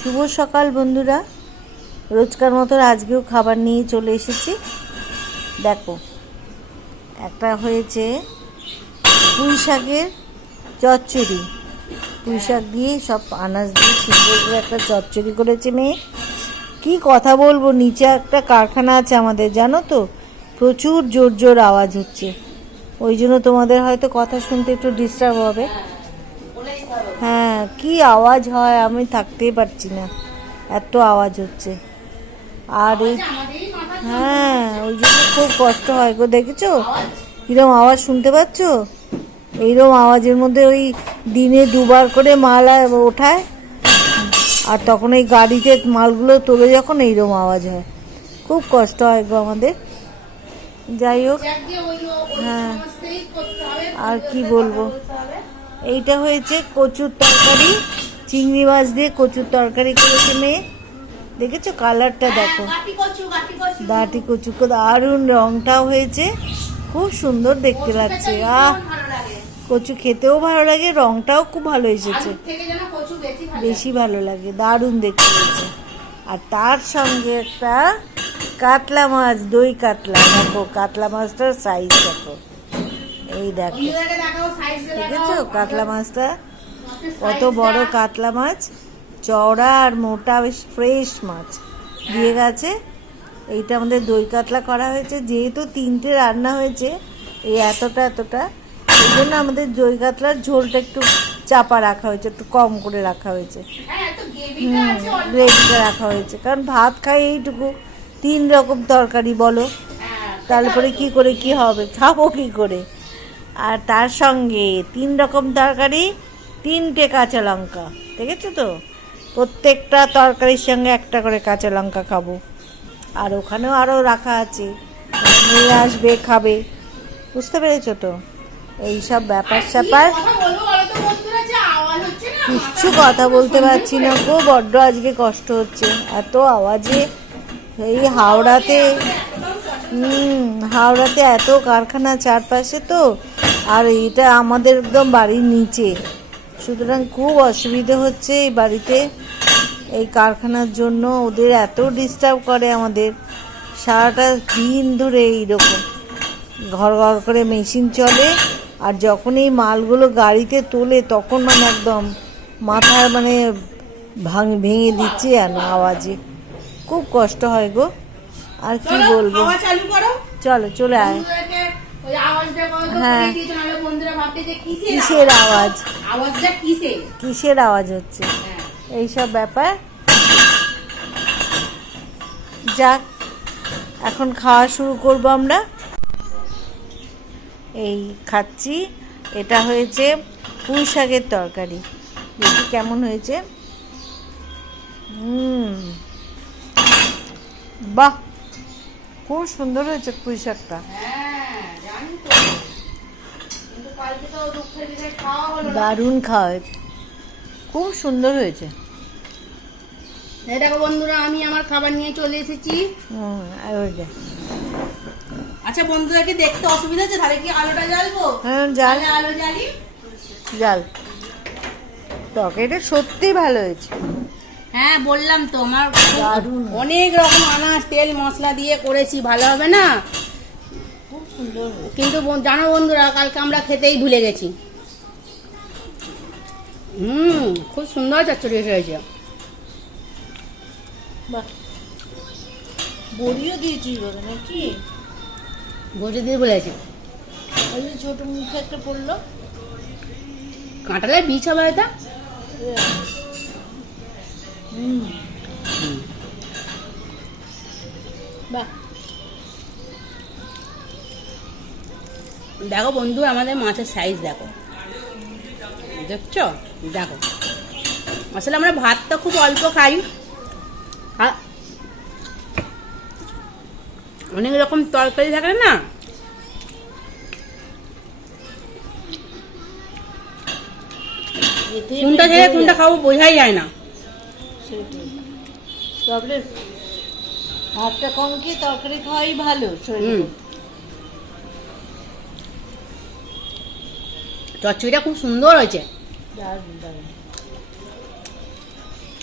শুভ সকাল, বন্ধুরা। রোজকার মতো আজকেও খাবার নিয়ে চলে এসেছি। দেখো, একটা হয়েছে পুঁই শাকের চচ্চড়ি। পুঁই শাক দিয়ে সব আনাজ দিয়ে সুন্দর করে একটা চচ্চড়ি করেছে মেয়ে। কি কথা বলব, নিচে একটা কারখানা আছে আমাদের, জানো তো? প্রচুর জোর জোর আওয়াজ হচ্ছে। ওই জন্য তোমাদের হয়তো কথা শুনতে একটু ডিস্টার্ব হবে। হ্যাঁ কি আওয়াজ হয় আমি থাকতেই পারছি না। এত আওয়াজ হচ্ছে। আর এই হ্যাঁ ওই জন্য খুব কষ্ট হয় গো দেখেছ? কিরম আওয়াজ শুনতে পাচ্ছ? এইরকম আওয়াজের মধ্যে ওই দিনে দুবার করে মাল ওঠায়। আর তখন এই গাড়িতে মালগুলো তোলে যখন এইরকম আওয়াজ হয়। খুব কষ্ট হয় গো আমাদের। যাই হোক হ্যাঁ। আর কি বলব? এইটা হয়েছে কচুর তরকারি, চিংড়ি মাছ দিয়ে কচুর তরকারি করেছে মেয়ে। দেখেছ কালারটা দেখো? দাঁটি কচু দারুণ রংটাও হয়েছে। খুব সুন্দর দেখতে লাগছে। আহ, কচু খেতেও ভালো লাগে, রংটাও খুব ভালো এসেছে। বেশি ভালো লাগে, দারুণ দেখতে হয়েছে আর তার সঙ্গে একটা কাতলা মাছ, দই কাতলা। দেখো, কাতলা মাছটার সাইজ দেখো। এই দেখো দেখেছ? কাতলা মাছটা? কত বড় কাতলা মাছ? চওড়া আর মোটা বেশ ফ্রেশ মাছ। দিয়ে গেছে। এইটা আমাদের দই কাতলা করা হয়েছে। যেহেতু তিনটে রান্না হয়েছে এই এতটা এতটা এই জন্য আমাদের দই কাতলার ঝোলটা একটু চাপা রাখা হয়েছে একটু কম করে রাখা হয়েছে। হুম গ্রেভিটা রাখা হয়েছে। কারণ ভাত খাই এইটুকু। তিন রকম তরকারি বলো। তারপরে কি করে কি হবে? খাব কি করে? আর তার সঙ্গে তিন রকম তরকারি তিনটে কাঁচা লঙ্কা। দেখেছ তো? প্রত্যেকটা তরকারির সঙ্গে একটা করে কাঁচা লঙ্কা খাব। আর ওখানেও আরও রাখা আছে। নিয়ে আসবে খাবে। বুঝতে পেরেছ তো? এইসব ব্যাপার স্যাপার। কিচ্ছু কথা বলতে পারছি না। গো বড্ড আজকে কষ্ট হচ্ছে। এত আওয়াজে এই হাওড়াতে হুম হাওড়াতে এত কারখানা চারপাশে তো আর এটা আমাদের একদম বাড়ির নিচে। সুতরাং খুব অসুবিধে হচ্ছে এই বাড়িতে। এই কারখানার জন্য ওদের এত ডিস্টার্ব করে আমাদের। সারাটা দিন ধরে এইরকম। ঘর ঘর করে মেশিন চলে। আর যখন এই মালগুলো গাড়িতে তোলে তখন মানে একদম মাথার মানে ভাঙ ভেঙে দিচ্ছে আর আওয়াজে। খুব কষ্ট হয় গো। আর কি বলব? চলো চলে আয়। হ্যাঁ। কিসের আওয়াজ? কিসের? আওয়াজ হচ্ছে? হ্যাঁ। এইসব ব্যাপার? যাক এখন খাওয়া শুরু করব আমরা। এই খাচ্ছি। এটা হয়েছে পুঁই শাকের তরকারি। দেখি কেমন হয়েছে। হুম। বাহ! খুব সুন্দর হয়েছে পুঁই শাকটা হ্যাঁ, জানি তো। কিন্তু কালকে তো দুঃখের বিষয় খাওয়া হলো না। দারুণ খাওয়া হয়েছে। খুব সুন্দর হয়েছে। দেখো বন্ধুরা আমি আমার খাবার নিয়ে চলে এসেছি। আচ্ছা বন্ধুদেরকে দেখতে অসুবিধা হচ্ছে? তাহলে কি আলোটা জ্বালবো? হ্যাঁ জাল আলো জ্বালি? জাল তরকারিটা সত্যি ভালো হয়েছে। হ্যাঁ বললাম তো আমার অনেক রকম আনাজ তেল মশলা দিয়ে করেছি ভালো হবে না? কিন্তু জানো বন্ধুরা কালকে আমরা খেতেই ভুলে গেছি। হুম খুব সুন্দর চচ্চড়ি হয়েছে। বড়িও দিয়েছিস বোধ নাকি? বসে দিয়ে বলেছি। ওই ছোট মুখে একটা পড়ল। কাঁটালের বীজ হবে এটা? বাহ। দেখো বন্ধু আমাদের মাছের সাইজ দেখো। দেখছ? দেখো। আসলে আমরা ভাতটা খুব অল্প খাই। আর অনেক রকম তরকারি থাকে না? কোনটা ছেড়ে কোনটা খাব বোঝাই যায় না। ভাতটা কম কি তরকারি খাওয়াই ভালো শরীরে চচ্চড়িটা খুব সুন্দর হয়েছে।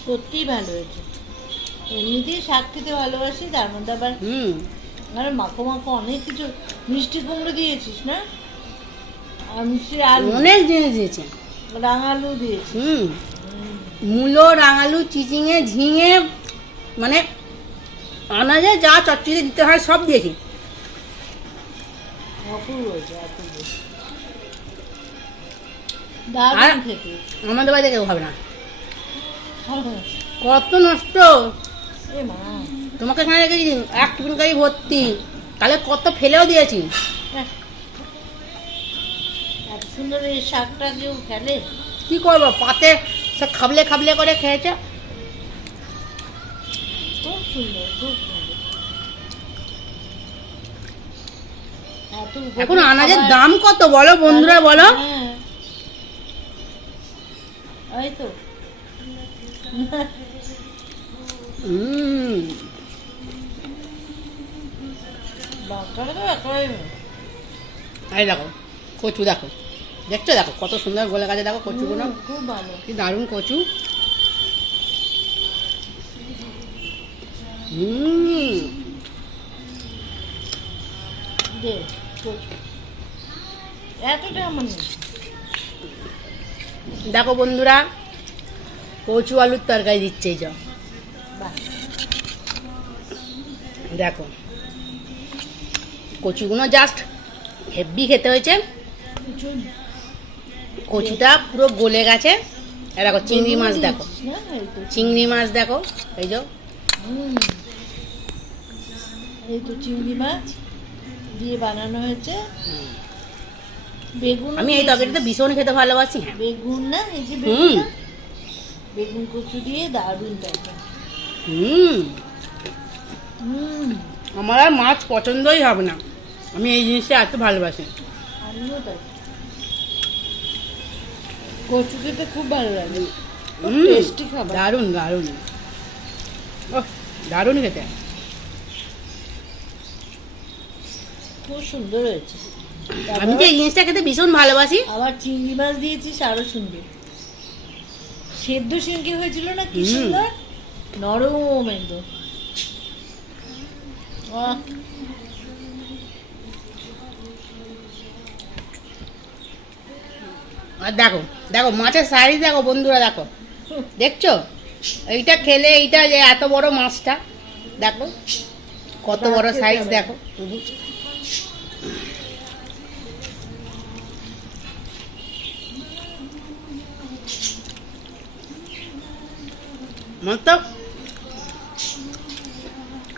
সত্যিই ভালো হয়েছে। এমনিতেই শাক খেতে ভালোবাসি তার মধ্যে আবার হুম। আর মাখো মাখো অনেক কিছু। মিষ্টি কুমড়ো দিয়েছিস না? আর মিষ্টি আলু। অনেক জিনিস দিয়েছে। রাঙালু দিয়েছিস হুম। মূলো রাঙালু চিচিঙে ঝিঙে মানে আনাজে যা চচ্চড়ি দিতে হয় সব দিয়েছি। অপূর্ব হয়েছে অপূর্ব। আর- আমাদের বাড়িতে কেউ হবে না। কত নষ্ট। তোমাকে এখানে রেখেছি এক ভর্তি। তাহলে কত ফেলেও দিয়েছি। সুন্দর এই শাকটা কেউ ফেলে কি করব? পাতে সে খাবলে খাবলে করে খেয়েছে। খুব সুন্দর খুব এখন আনাজের দাম কত? বলো বন্ধুরা বলো। এই তো। এই দেখো কচু দেখো। দেখছ দেখো কত সুন্দর গোলে গাছে দেখো কচুগুলো খুব ভালো। কি দারুণ কচু। হুম দে কচু। এতটা আমার নেই দেখো বন্ধুরা কচু আলুর তরকারি দিচ্ছে এই যে। দেখো কচুগুলো জাস্ট হেভি খেতে হয়েছে। কচুটা পুরো গলে গেছে। দেখো চিংড়ি মাছ দেখো। চিংড়ি মাছ দেখো এই যে। এই তো চিংড়ি মাছ দিয়ে বানানো হয়েছে। বেগুন আমি এই তরকারিটা ভীষণ খেতে ভালোবাসি। বেগুন না এই যে বেগুন। বেগুন কচু দিয়ে দারুণ তরকারি। হুম। হুম। আমার আর মাছ পছন্দই হবে না। আমি এই জিনিসটা এত ভালোবাসি। আমিও তাই। কচু খেতে খুব ভালো লাগে। টেস্টি খাবার। দারুণ দারুণ। ওহ দারুণ খেতে। খুব সুন্দর হয়েছে। আমি তো এই জিনিসটা খেতে ভীষণ ভালোবাসি? আবার চিংড়ি মাছ দিয়েছিস আরও সুন্দর সেদ্ধ সিঙ্কি হয়েছিল না কি সুন্দর? নরম একদম। আর দেখো দেখো মাছের সাইজ দেখো বন্ধুরা দেখো। দেখছ? এইটা খেলে এইটা যে এত বড় মাছটা দেখো। কত বড় সাইজ দেখো। আমার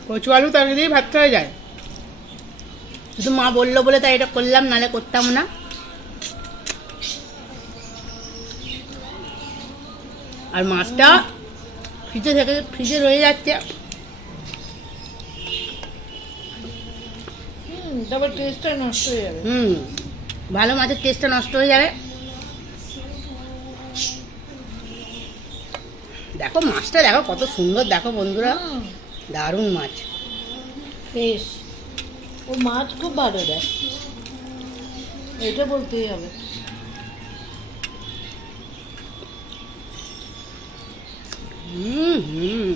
কচু আলু তরকারি দিয়ে ভাত হয়ে যায়। শুধু মা বলল বলে তাই এটা করলাম নালে করতাম না। আর মাছটা ফ্রিজে থেকে ফ্রিজে রয়ে যাচ্ছে। হুম তারপর টেস্টটা নষ্ট হয়ে যাবে। হুম ভালো মাছের টেস্টটা নষ্ট হয়ে যাবে। দেখো মাছটা দেখো কত সুন্দর দেখো বন্ধুরা। দারুণ মাছ। বেশ। ও মাছ খুব ভালো দেয়। এটা বলতেই হবে। হুম হুম।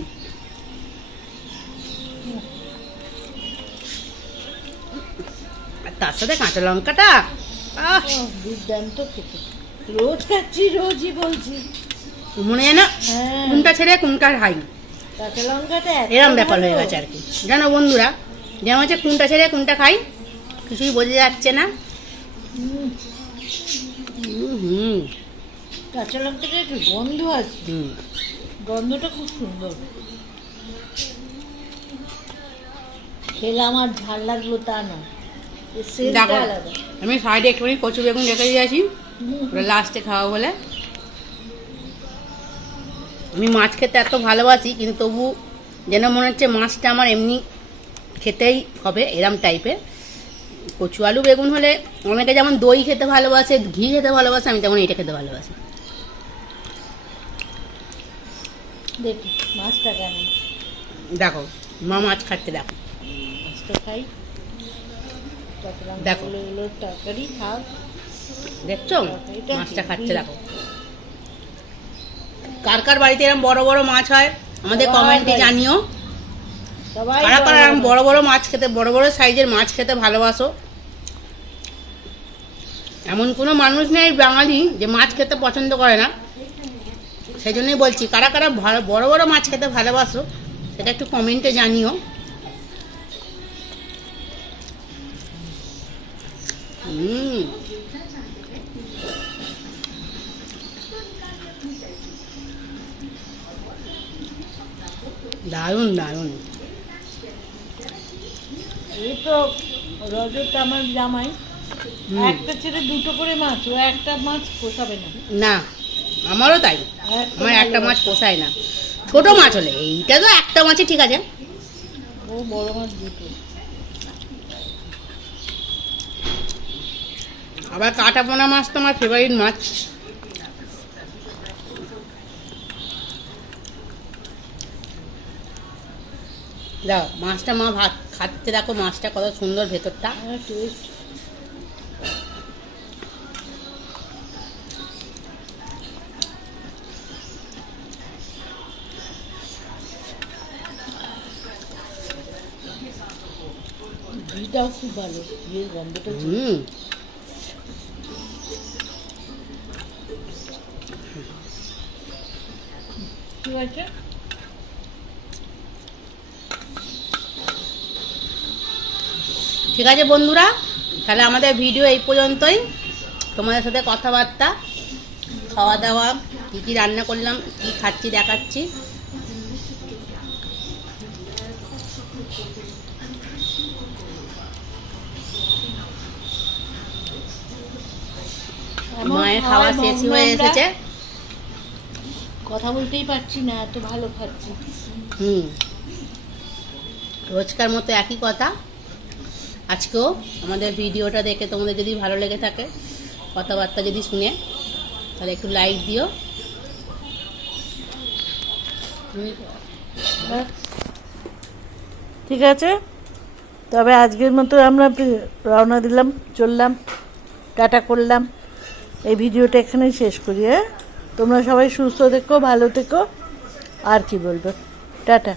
আর তার সাথে কাঁচা লঙ্কাটা? দুর্দান্ত খেতে। রোজ খাচ্ছি রোজই বলছি। মনে না হ্যাঁ কোনটা ছেড়ে কোনটা এত এরম ব্যাপার হয়ে গেছে আর কি। জানো বন্ধুরা যেমন হচ্ছে কোনটা ছেড়ে কোনটা খাই কিছুই বোঝা যাচ্ছে না। হুম, হুম হুম কাঁচা লঙ্কাটা একটু গন্ধ আছে। গন্ধটা খুব সুন্দর। খেলাম আর ঝাল লাগল তা না। আমি সাইডে একটুখানি কচু বেগুন রেখে দিয়েছি। লাস্টে খাওয়া বলে। আমি মাছ খেতে এত ভালোবাসি কিন্তু তবু যেন মনে হচ্ছে মাছটা আমার এমনি খেতেই হবে এরম টাইপের কচু আলু বেগুন হলে অনেকে যেমন দই খেতে ভালোবাসে ঘি খেতে ভালোবাসে আমি তেমন এটা খেতে ভালোবাসি। দেখি মাছটা কেমন? দেখো মা মাছ খাচ্ছে দেখো। মাছটা খাই। দেখো। তরকারি খাও দেখছ? মাছটা খাচ্ছে দেখো। কার কার বাড়িতে এরকম বড় বড় মাছ হয় আমাদের কমেন্টে জানিও। কারা কারা এরকম বড় বড় বড় মাছ খেতে বড় বড় সাইজের মাছ খেতে ভালোবাসো? এমন কোনো মানুষ নেই বাঙালি যে মাছ খেতে পছন্দ করে না। সেই জন্যই বলছি কারা কারা ভালো- বড় বড় মাছ খেতে ভালোবাসো সেটা একটু কমেন্টে জানিও। আমার জামাই একটা ছেড়ে দুটো করে মাছ ও একটা মাছ পোষাবে না। না আমারও তাই। আমার একটা মাছ পোষায় না। ছোট মাছ হলে এইটা তো একটা মাছই ঠিক আছে। ও বড় মাছ দুটো। আবার কাটা পোনা মাছ তো আমার ফেভারিট মাছ। দাও মাছটা মা ভাত খাচ্ছে দেখো মাছটা কত সুন্দর ভেতরটা। টেস্ট ঘিটাও খুব ভালো ঘিয়ের গন্ধটা হুম। ঠিক আছে ঠিক আছে বন্ধুরা? তাহলে আমাদের ভিডিও এই পর্যন্তই। তোমাদের সাথে কথাবার্তা খাওয়া দাওয়া কী কী রান্না করলাম কী খাচ্ছি দেখাচ্ছি। মায়ের খাওয়া শেষ হয়ে এসেছে। কথা বলতেই পারছি না এত ভালো খাচ্ছি। হুম। রোজকার মতো একই কথা। আজকেও আমাদের ভিডিওটা দেখে তোমাদের যদি ভালো লেগে থাকে, কথাবার্তা যদি শুনে, তাহলে একটু লাইক দিও। ঠিক আছে? তবে আজকের মতো আমরা রওনা দিলাম, চললাম, টাটা করলাম। এই ভিডিওটা এখানেই শেষ করি হ্যাঁ? তোমরা সবাই সুস্থ থেকো, ভালো থেকো, আর কি বলব? টাটা।